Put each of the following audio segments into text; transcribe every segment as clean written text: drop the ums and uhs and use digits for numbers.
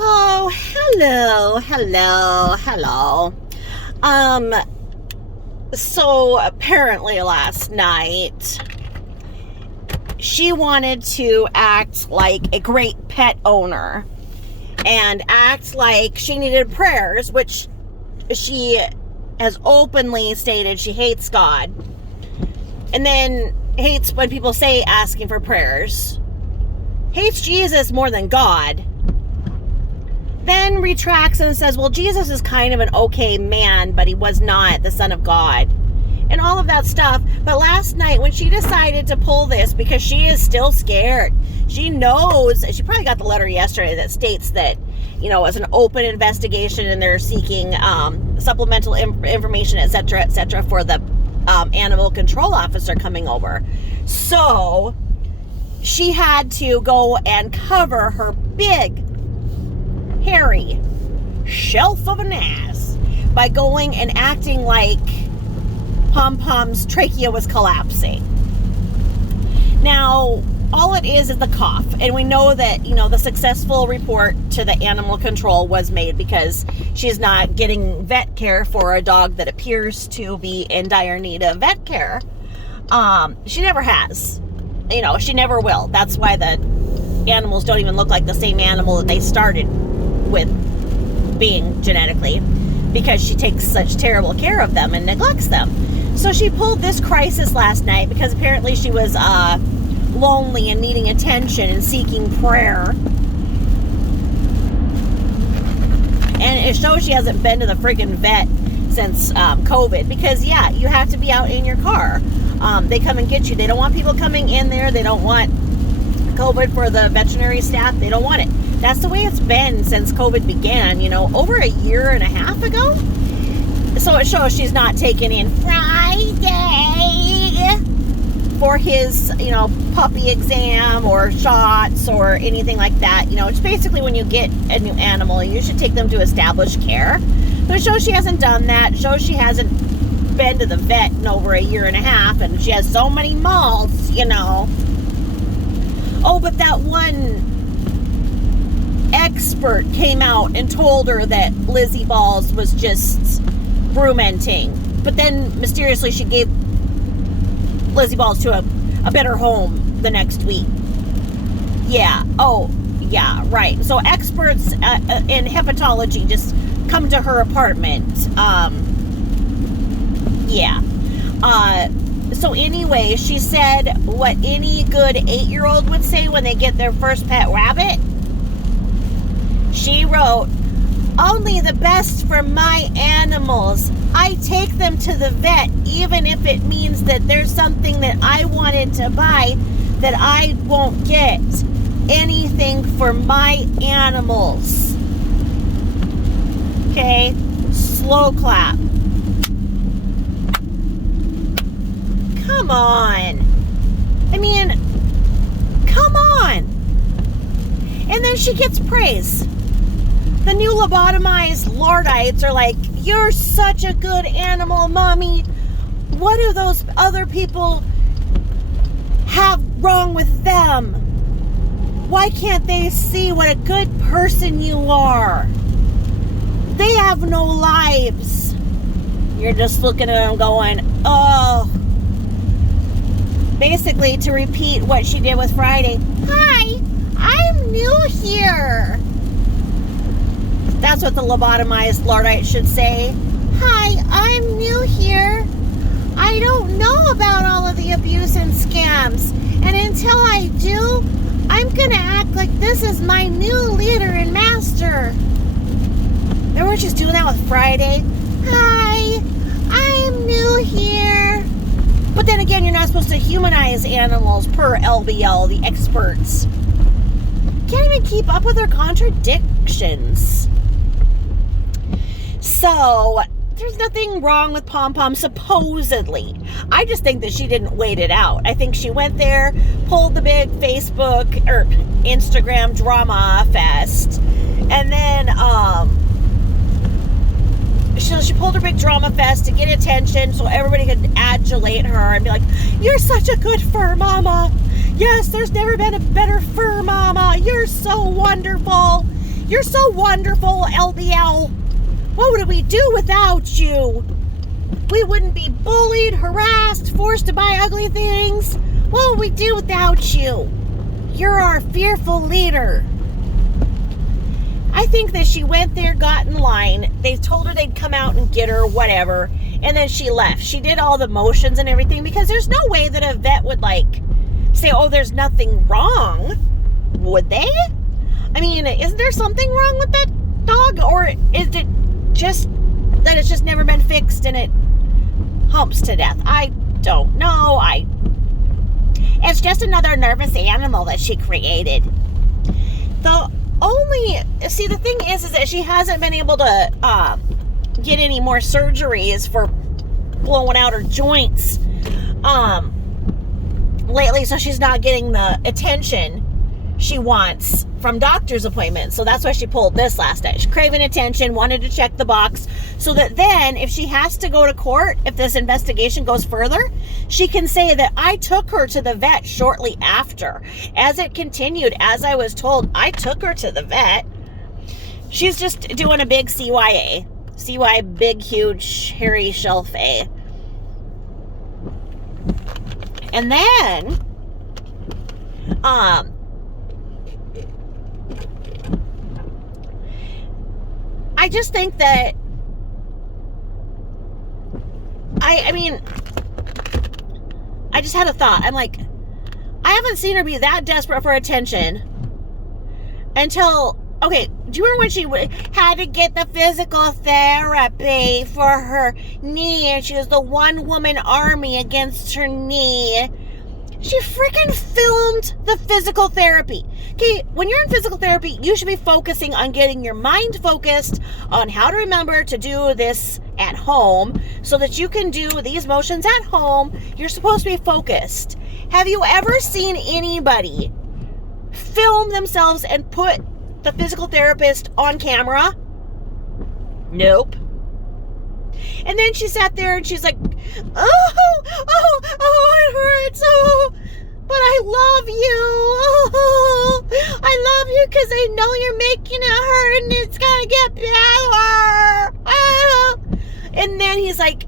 Oh, hello. So apparently last night, she wanted to act like a great pet owner and act like she needed prayers, which she has openly stated she hates God. And then hates when people say asking for prayers. Hates Jesus more than God. Then retracts and says, well, Jesus is kind of an okay man, but he was not the Son of God. And all of that stuff. But last night when she decided to pull this, because she is still scared, she knows, she probably got the letter yesterday that states that, it's an open investigation and they're seeking supplemental information, etc., for the animal control officer coming over. So she had to go and cover her big, hairy shelf of an ass by going and acting like Pom Pom's trachea was collapsing. Now, all it is the cough, and we know that, the successful report to the animal control was made because she's not getting vet care for a dog that appears to be in dire need of vet care. She never has. She never will. That's why the animals don't even look like the same animal that they started with being genetically, because she takes such terrible care of them and neglects them. So she pulled this crisis last night because apparently she was lonely and needing attention and seeking prayer. And it shows she hasn't been to the freaking vet since COVID, because you have to be out in your car. They come and get you. They don't want people coming in there. They don't want COVID for the veterinary staff. They don't want it. That's the way it's been since COVID began, over a year and a half ago. So it shows she's not taking in Friday for his, puppy exam or shots or anything like that. It's basically when you get a new animal, you should take them to established care. But it shows she hasn't done that. It shows she hasn't been to the vet in over a year and a half, and she has so many mouths, Oh, but that one expert came out and told her that Lizzie Balls was just brumenting. But then mysteriously she gave Lizzie Balls to a better home the next week. Yeah. Oh, yeah, right. So experts in hepatology just come to her apartment. So anyway, she said what any good 8-year-old would say when they get their first pet rabbit. She wrote, "Only the best for my animals. I take them to the vet, even if it means that there's something that I wanted to buy that I won't get. Anything for my animals." Okay, slow clap. Come on. Come on. And then she gets praise. The new lobotomized Lordites are like, "You're such a good animal, Mommy. What do those other people have wrong with them? Why can't they see what a good person you are? They have no lives." You're just looking at them going, oh. Basically, to repeat what she did with Friday. "Hi, I'm new here." That's what the lobotomized Lordite should say. "Hi, I'm new here. I don't know about all of the abuse and scams. And until I do, I'm going to act like this is my new leader and master." Remember she's doing that with Friday? "Hi, I'm new here." But then again, you're not supposed to humanize animals per LBL, the experts. Can't even keep up with their contradictions. So, there's nothing wrong with Pom Pom, supposedly. I just think that she didn't wait it out. I think she went there, pulled the big Facebook or Instagram drama fest, and then she pulled her big drama fest to get attention so everybody could adulate her and be like, "You're such a good fur mama. Yes, there's never been a better fur mama. You're so wonderful. You're so wonderful, LBL. What would we do without you? We wouldn't be bullied, harassed, forced to buy ugly things. What would we do without you? You're our fearful leader. I think that she went there, got in line. They told her they'd come out and get her, whatever. And then she left. She did all the motions and everything because there's no way that a vet would say, oh, there's nothing wrong. Would they? I mean, is there something wrong with that dog? Or is it just that it's just never been fixed and it humps to death? I don't know. It's just another nervous animal that she created. The thing is that she hasn't been able to get any more surgeries for blowing out her joints lately, so she's not getting the attention she wants from doctor's appointments. So that's why she pulled this last night. She's craving attention, wanted to check the box so that then if she has to go to court, if this investigation goes further, she can say that I took her to the vet shortly after. As it continued, as I was told, I took her to the vet. She's just doing a big CYA. CY, big, huge, hairy shelf A. And then, I just think that, I mean, I just had a thought. I'm like, I haven't seen her be that desperate for attention until, okay, do you remember when she had to get the physical therapy for her knee and she was the one-woman army against her knee? She freaking filmed the physical therapy. Okay, when you're in physical therapy, you should be focusing on getting your mind focused on how to remember to do this at home so that you can do these motions at home. You're supposed to be focused. Have you ever seen anybody film themselves and put the physical therapist on camera? Nope. And then she sat there and she's like, oh, it hurts. Oh, but I love you. Oh, I love you because I know you're making it hurt and it's going to get better. Oh. And then he's like,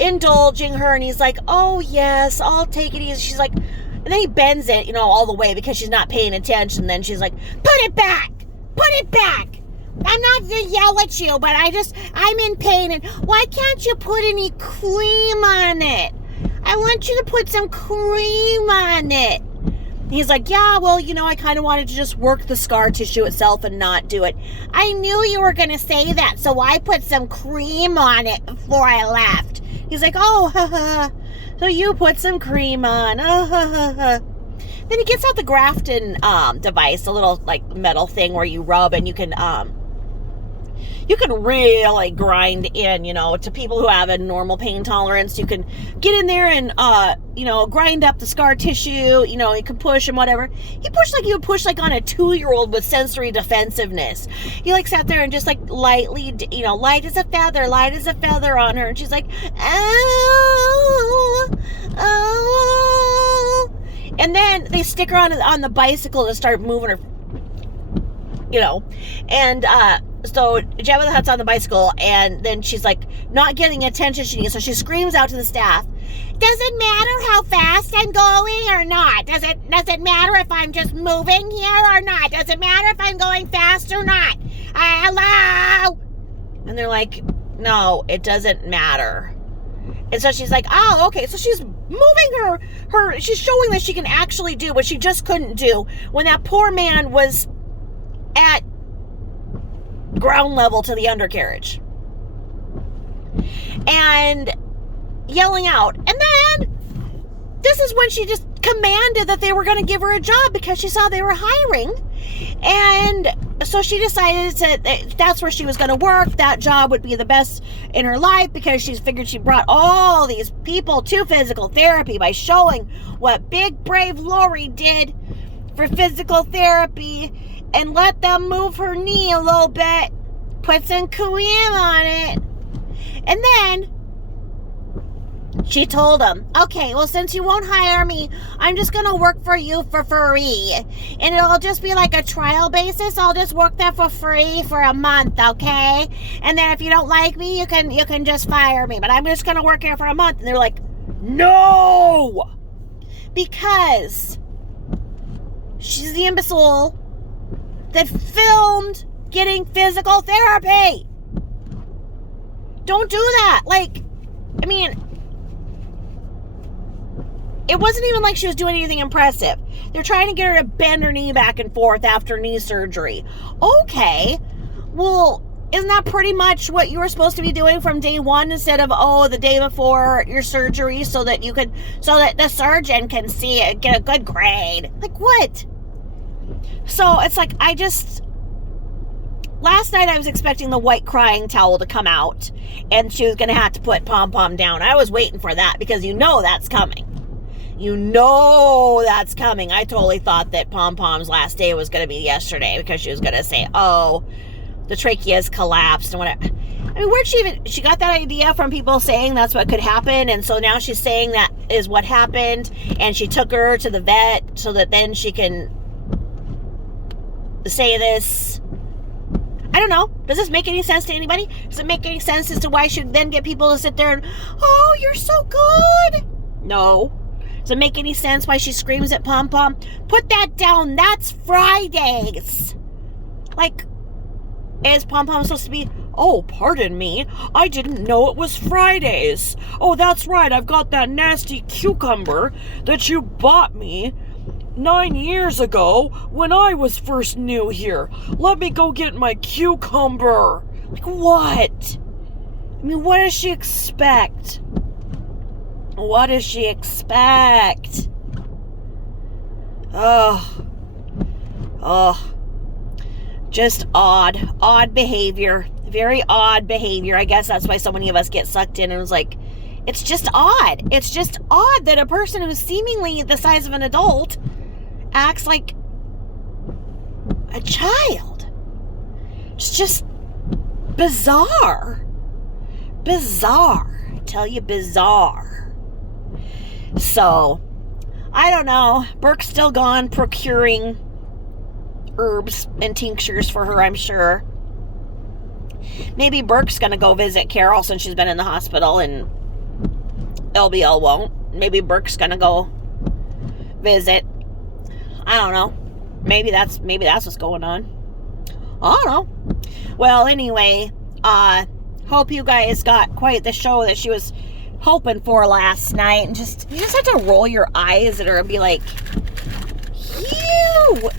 indulging her and he's like, oh, yes, I'll take it easy. She's like, and then he bends it, all the way because she's not paying attention. Then she's like, put it back. I'm not going to yell at you, but I'm in pain. And why can't you put any cream on it? I want you to put some cream on it. And he's like, yeah, well, I kind of wanted to just work the scar tissue itself and not do it. I knew you were going to say that, so I put some cream on it before I left. He's like, oh, so you put some cream on. Then he gets out the Grafton device, a little metal thing where you rub and you can really grind in, to people who have a normal pain tolerance. You can get in there and, grind up the scar tissue. You can push and whatever. He pushed like you would push on a 2-year-old with sensory defensiveness. He sat there and just lightly, light as a feather on her. And she's like, oh. And then they stick her on the bicycle to start moving her, and, so Jabba the Hutt's on the bicycle, and then she's not getting attention she needs, so she screams out to the staff, does it matter how fast I'm going or not? Does it matter if I'm just moving here or not? Does it matter if I'm going fast or not? Hello? And they're like, no, it doesn't matter. And so she's like, oh, okay. So she's moving she's showing that she can actually do what she just couldn't do when that poor man was at ground level to the undercarriage and yelling out. And then this is when she just commanded that they were going to give her a job because she saw they were hiring. And so she decided that's where she was going to work. That job would be the best in her life because she figured she brought all these people to physical therapy by showing what big brave Lori did for physical therapy and let them move her knee a little bit, put some cream on it. And then She told him, okay, well, since you won't hire me, I'm just going to work for you for free. And it'll just be like a trial basis. I'll just work there for free for a month, okay? And then if you don't like me, you can just fire me. But I'm just going to work here for a month. And they're like, no! Because she's the imbecile that filmed getting physical therapy. Don't do that. Like, I mean, it wasn't even like she was doing anything impressive. They're trying to get her to bend her knee back and forth after knee surgery. Okay, well, isn't that pretty much what you were supposed to be doing from day one instead of, the day before your surgery so that the surgeon can see it, get a good grade? Like, what? So it's like, last night I was expecting the white crying towel to come out and she was going to have to put Pom Pom down. I was waiting for that because that's coming. That's coming. I totally thought that Pom Pom's last day was going to be yesterday because she was going to say, the trachea's collapsed and whatever. I mean, she got that idea from people saying that's what could happen, and so now she's saying that is what happened, and she took her to the vet so that then she can say this. I don't know. Does this make any sense to anybody? Does it make any sense as to why she would then get people to sit there and, you're so good? No. Does it make any sense why she screams at Pom Pom? Put that down. That's Fridays. Like, is Pom Pom supposed to be, pardon me, I didn't know it was Fridays. Oh, that's right. I've got that nasty cucumber that you bought me 9 years ago when I was first new here. Let me go get my cucumber. Like, what? I mean, what does she expect? What does she expect? Just odd behavior. Very odd behavior. I guess that's why so many of us get sucked in and was like, it's just odd. It's just odd that a person who's seemingly the size of an adult acts like a child. It's just bizarre. Bizarre. I tell you, bizarre. So, I don't know. Burke's still gone procuring herbs and tinctures for her, I'm sure. Maybe Burke's going to go visit Carol since she's been in the hospital and LBL won't. Maybe Burke's going to go visit. I don't know. Maybe that's what's going on. I don't know. Well, anyway, hope you guys got quite the show that she was hoping for last night. And you just have to roll your eyes at her and be like, you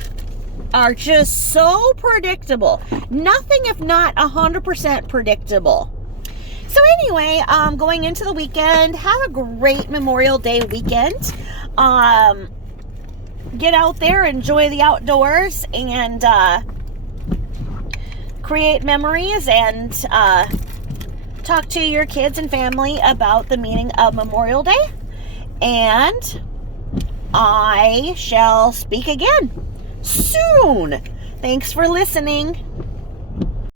are just so predictable. Nothing if not 100% predictable. So anyway, going into the weekend, have a great Memorial Day weekend. Get out there, enjoy the outdoors, and create memories, and talk to your kids and family about the meaning of Memorial Day. And I shall speak again soon. Thanks for listening.